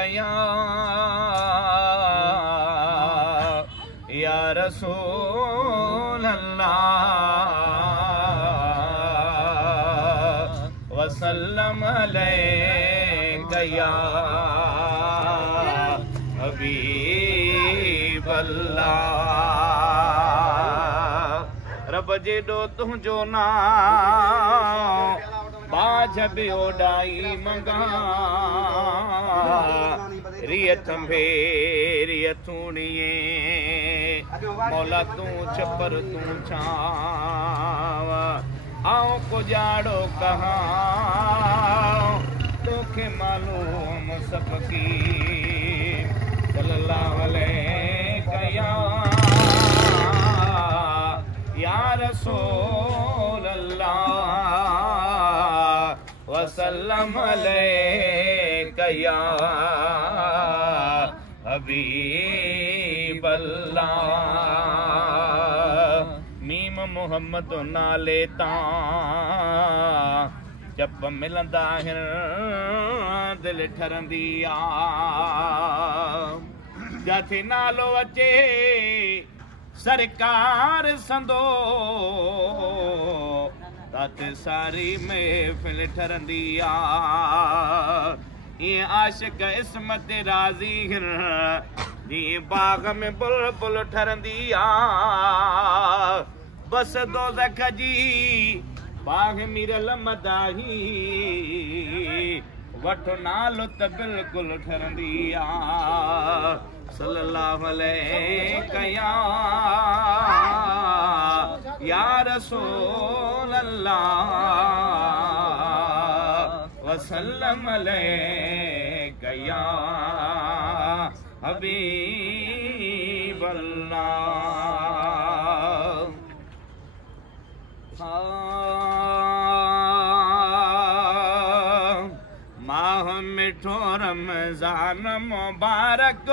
कया या रसूल अल्लाह वसल्लम अलैका या हबीब अल्लाह। रब जेॾो तुंहिंजो नाम बाज बि ओॾाई मंगा रिय थंभे रिय थूणिए मौला तूं छपर तूं छाव आऊं कुजाड़ो कहाँ तोखे मालूम सबकी सल्लल्लाहु अलैका या रसूल अल्लाह वसल्लम अलैका या हबीब अल्लाह। मीम मुहम्मद नाले तां जप मिलंदा आहिनि दिलि ठरंदी आ जिथे नालो अचे सरकार संदो तात सारी महफिल ठरंदी आ ये आशिक इस्मत राज़ी जीअं बाग में बुलबुल ठरंदी आ बस दोज़ख जी बाग मिरल मदाही वठो नालो त बिल्कुलु ठरंदी आ सल्लल्लाहु अलैका या रसूल अल्लाह वसल्लम अलैका या हबीब अल्लाह। माह मिठो रमज़ान मुबारक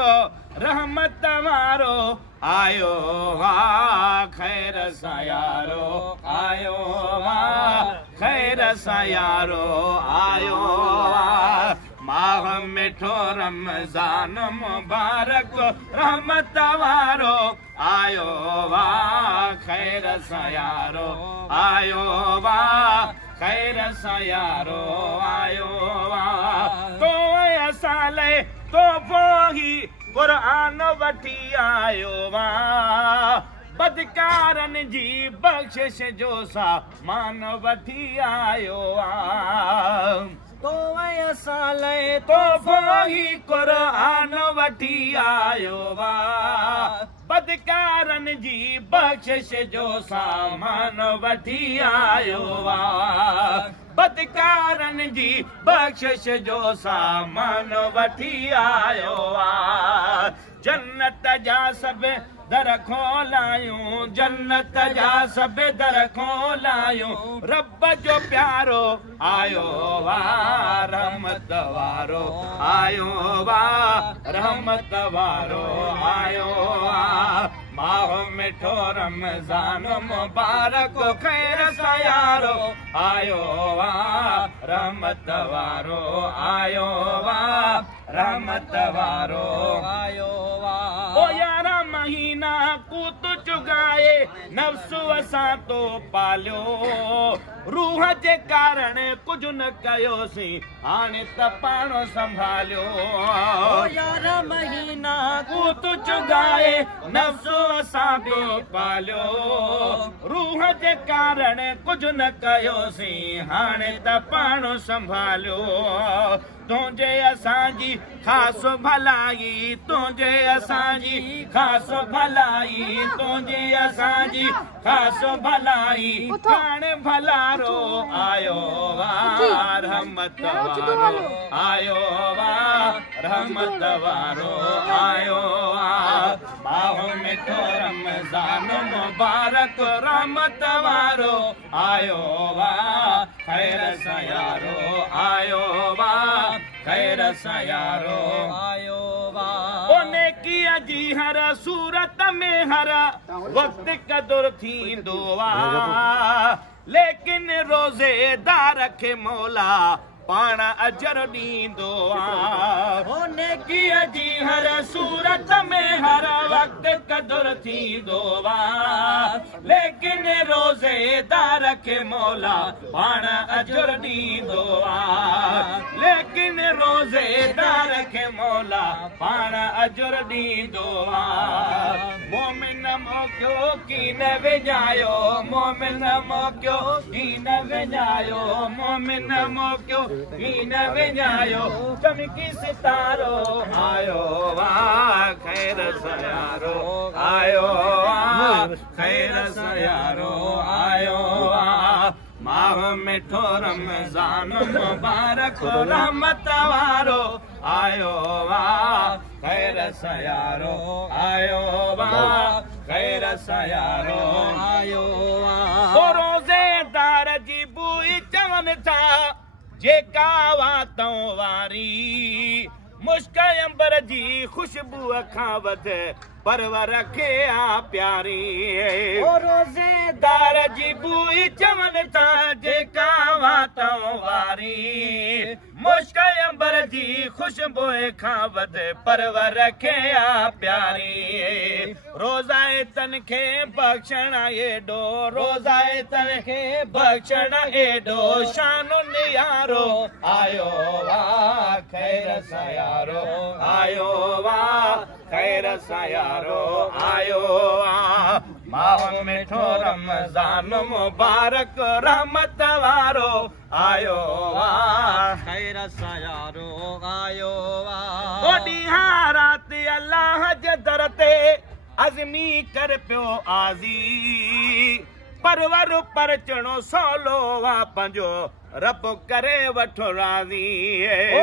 रहमत वारो आयो वाह खैर सां यारो आयो वाह खैर सां यारो आयो वाह माह मिठो रमज़ान मुबारक रहमत वारो आयो वाह खैर सां यारो आयो वाह खैर सां यारो आयो वाह तो असां लाइ तो पोइ क़ुरान वठी आयो वाह बदकारनि जी बख़्शिश जो सामान वठी आयो वाह तो असां लाइ तो पोइ क़ुरान वठी आयो वाह बदकारनि जी बख़्शिश जो सामान वठी आयो वाह बदकारनि जी बख़्शिश जो सामान वठी आयो वाह जन्नत जा सभु दर खोलायूं जन्नत जा सभु दर खोलायूं रब जो प्यारो आयो वाह रहमत वारो आयो वाह रहमत वारो आयो वाह माह मिठो रमज़ान मुबारक खैर सां यारो आयो वाह रहमत वारो आयो वाह रहमत वारो आयो वाह ओ यारा महीना कूत चुगाए नफ्सु असां तो पालियो रूह जे कारण कुझु न कयोसीं हाणे त पाण संभालियो यारा महीना कूत चुगाए नफ्सु असां तो पालियो रूह जे कारण कुझु न कयोसीं हाणे त पाण संभालियो तुंहिंजे असांजी ख़ासि भलाई तुंहिंजे असांजी ख़ासि भलाई तुंहिंजी असांजी ख़ासि भलाई हाणे भलारो आयो वाह रहमत वारो आयो वाह रहमत वारो आयो वाह माह मिठो रमज़ान मुबारक रहमत वारो आयो वाह खैर सां यारो आयो वाह खैर सां यारो आयो वाह ओ नेकीअ जी हर सूरत में हर वक्त कदुर थींदो आहे लेकिन रोज़ेदार खे मौला पाण अजर ॾींदो आहे नेकीअ जी हर सूरत में हर वक्त कदुर थी दोवा लेकिन रोज़ेदार खे मौला पाण अजुर ॾींदो आहे लेकिन रोज़ेदार खे मौला पाण अजुर ॾींदो आहे मोमिन मोकियो की न विञायो मोमिन मोकियो की न विञायो मोमिन मोकियो की न विञायो चमकी सितारो आयो वाह ख़ैर सयारो आयो वाह ख़ैर सयारो आयो वाह माह मिठो रमज़ान मुबारक रहमत वारो आयो वाह ख़ैर सयारो आयो वाह ख़ैर सयारो आयो वाह रोज़ेदार जी बुई चवनि था जेका वातों वारी मुश्क अंबर जी खुशबू खां वध परवर खे आ प्यारी रोज़ेदार जी बुई चवनि था जेका वातों वारी मुश्क अंबर जी खुशबू खां वध परवर खे आ प्यारी रोज़ाइतन खे बख़्शण एॾो रोज़ाइतन खे बख़्शण एॾो शानो नियारो आयो वाह ख़ैर सयारो आयो वाह ख़ैर सयारो आयो वाह माह मिठो रमज़ान मुबारक रहमत वारो आयो वाह ख़ैर सयारो आयो वाह ॾींहं राति अल्लाह जे दर ते अज़मी कर पियो आज़ी परवर परचणो सवलो वा पंहिंजो रब करे वठो राज़ी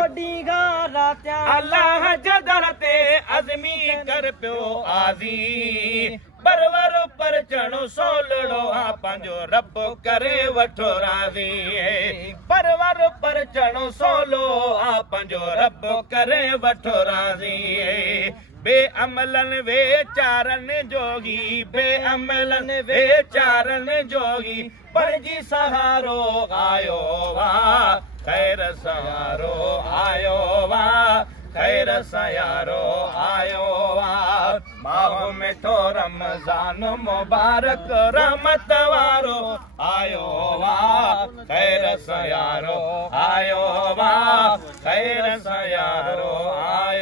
ॾींहं राति अल्लाह जे दर ते अज़मी कर पियो आज़ी परवर परचणो सवलो आ पंहिंजो रब करे वठो राज़ी परवर परचणो सवलो आ पंहिंजो रब करे वठो राज़ी बेअमलन वेचारन जोगी बेअमलन वेचारन जोगी पणजी सहारो आयो वाह ख़ैर सहारो आयो वाह ख़ैर सयारो आयो वाह माह मिठो रमज़ान मुबारक रहमत वारो आयो वाह ख़ैर सयारो आयो वाह ख़ैर सयारो आयो